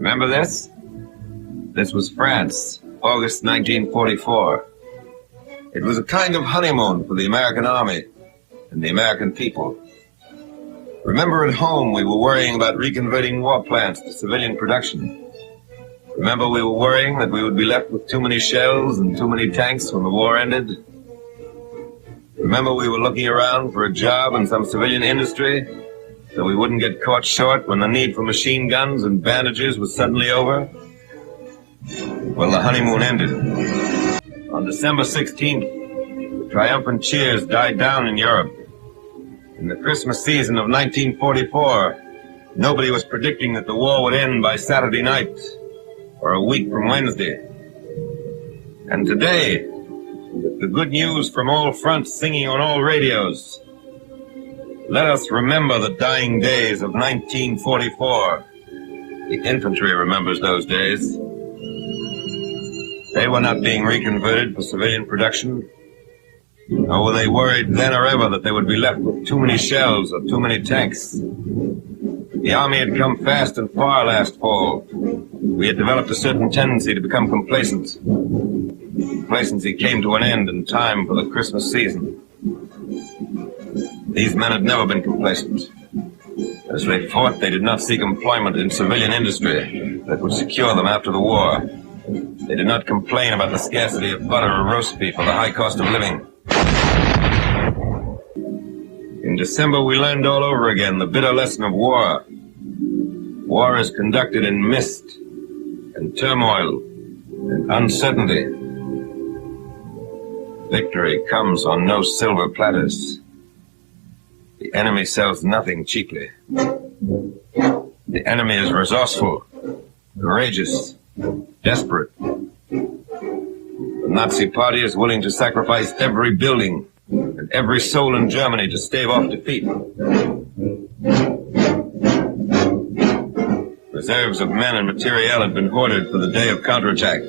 Remember this? This was France, August 1944. It was a kind of honeymoon for the American army and the American people. Remember at home we were worrying about reconverting war plants to civilian production. Remember we were worrying that we would be left with too many shells and too many tanks when the war ended? Remember we were looking around for a job in some civilian industry so we wouldn't get caught short when the need for machine guns and bandages was suddenly over? Well, the honeymoon ended. On December 16th, the triumphant cheers died down in Europe. In the Christmas season of 1944, nobody was predicting that the war would end by Saturday night or a week from Wednesday. And today, with the good news from all fronts singing on all radios, let us remember the dying days of 1944. The infantry remembers those days. They were not being reconverted for civilian production. Nor were they worried then or ever that they would be left with too many shells or too many tanks. The army had come fast and far last fall. We had developed a certain tendency to become complacent. Complacency came to an end in time for the Christmas season. These men had never been complacent. As they fought, they did not seek employment in civilian industry that would secure them after the war. They did not complain about the scarcity of butter or roast beef or the high cost of living. In December, we learned all over again the bitter lesson of war. War is conducted in mist and turmoil and uncertainty. Victory comes on no silver platters. The enemy sells nothing cheaply. The enemy is resourceful, courageous, desperate. The Nazi Party is willing to sacrifice every building and every soul in Germany to stave off defeat. Reserves of men and materiel had been hoarded for the day of counterattack.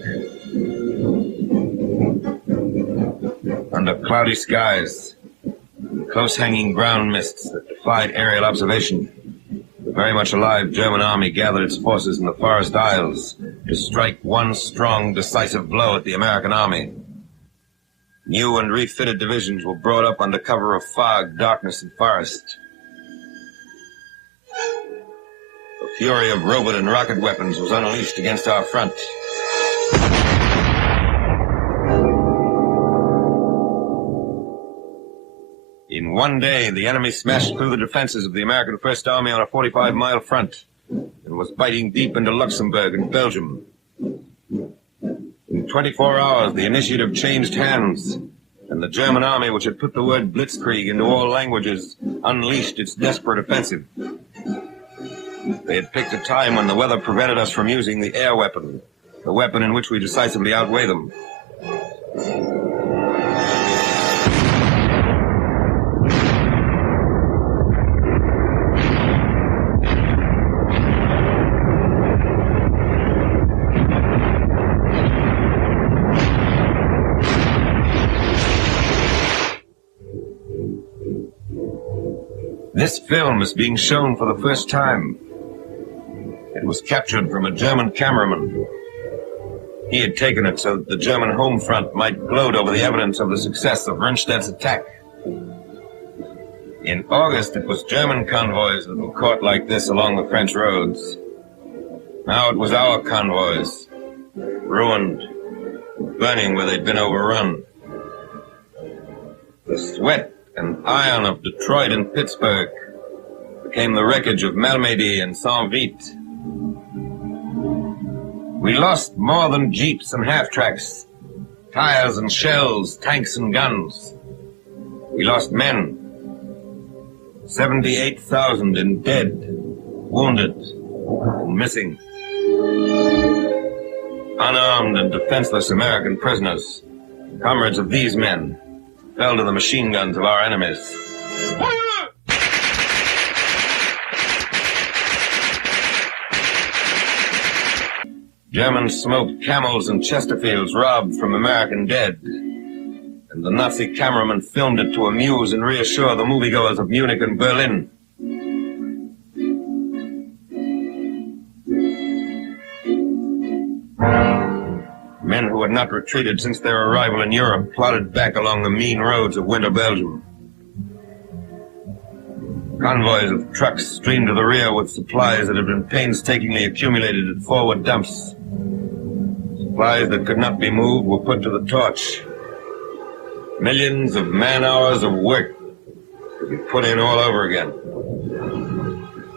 Under cloudy skies, close-hanging ground mists that defied aerial observation, the very much alive German army gathered its forces in the Forest Isles to strike one strong, decisive blow at the American army. New and refitted divisions were brought up under cover of fog, darkness, and forest. The fury of robot and rocket weapons was unleashed against our front. In one day, the enemy smashed through the defenses of the American First Army on a 45-mile front and was biting deep into Luxembourg and Belgium. In 24 hours, the initiative changed hands, and the German army, which had put the word blitzkrieg into all languages, unleashed its desperate offensive. They had picked a time when the weather prevented us from using the air weapon, the weapon in which we decisively outweigh them. This film is being shown for the first time. It was captured from a German cameraman. He had taken it so that the German home front might gloat over the evidence of the success of Rundstedt's attack. In August, it was German convoys that were caught like this along the French roads. Now it was our convoys, ruined, burning where they'd been overrun. The sweat and iron of Detroit and Pittsburgh became the wreckage of Malmedy and Saint-Vite. We lost more than jeeps and half-tracks, tires and shells, tanks and guns. We lost men. 78,000 in dead, wounded, and missing. Unarmed and defenseless American prisoners, comrades of these men, fell to the machine guns of our enemies. Germans smoked Camels and Chesterfields robbed from American dead, and the Nazi cameraman filmed it to amuse and reassure the moviegoers of Munich and Berlin. who had not retreated since their arrival in Europe plodded back along the mean roads of winter Belgium. Convoys of trucks streamed to the rear with supplies that had been painstakingly accumulated at forward dumps. Supplies that could not be moved were put to the torch. Millions of man-hours of work could be put in all over again.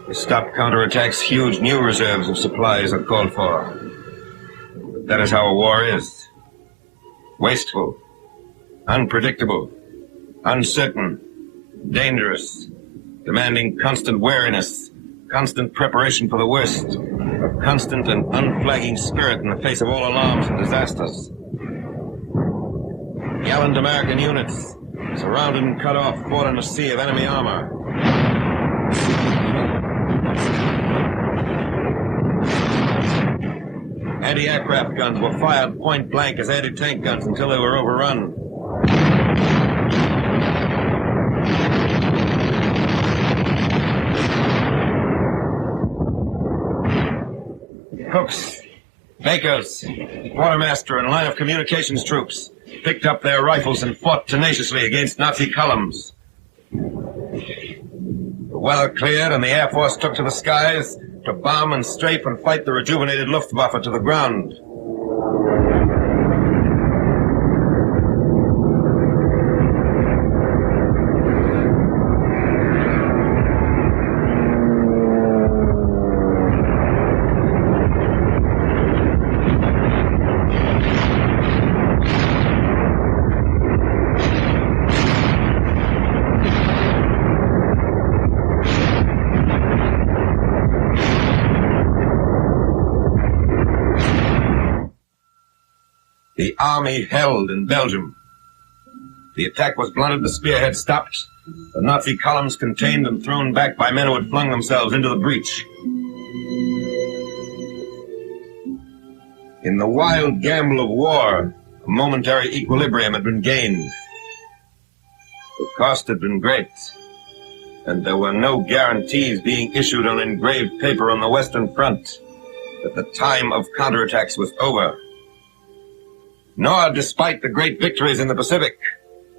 To stop counterattacks, huge new reserves of supplies are called for. But that is how a war is. Wasteful, unpredictable, uncertain, dangerous, demanding constant wariness, constant preparation for the worst, a constant and unflagging spirit in the face of all alarms and disasters. Gallant American units, surrounded and cut off, fought in a sea of enemy armor. Anti-aircraft guns were fired point blank as anti-tank guns until they were overrun. Cooks, bakers, quartermaster, and line of communications troops picked up their rifles and fought tenaciously against Nazi columns. The weather cleared and the Air Force took to the skies to bomb and strafe and fight the rejuvenated Luftwaffe to the ground. The army held in Belgium. The attack was blunted, the spearhead stopped, the Nazi columns contained and thrown back by men who had flung themselves into the breach. In the wild gamble of war, a momentary equilibrium had been gained. The cost had been great, and there were no guarantees being issued on engraved paper on the Western Front that the time of counterattacks was over. Nor, despite the great victories in the Pacific,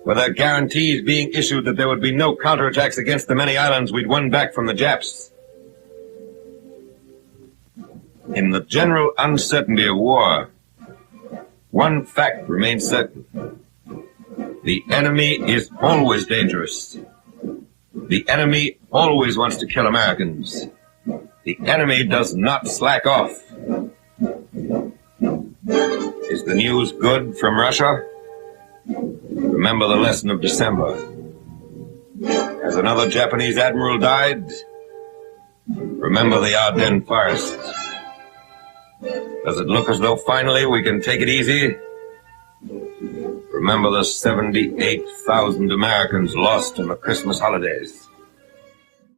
were there guarantees being issued that there would be no counterattacks against the many islands we'd won back from the Japs. In the general uncertainty of war, one fact remains certain. The enemy is always dangerous. The enemy always wants to kill Americans. The enemy does not slack off. Is the news good from Russia? Remember the lesson of December. Has another Japanese admiral died? Remember the Ardennes forest. Does it look as though finally we can take it easy? Remember the 78,000 Americans lost in the Christmas holidays.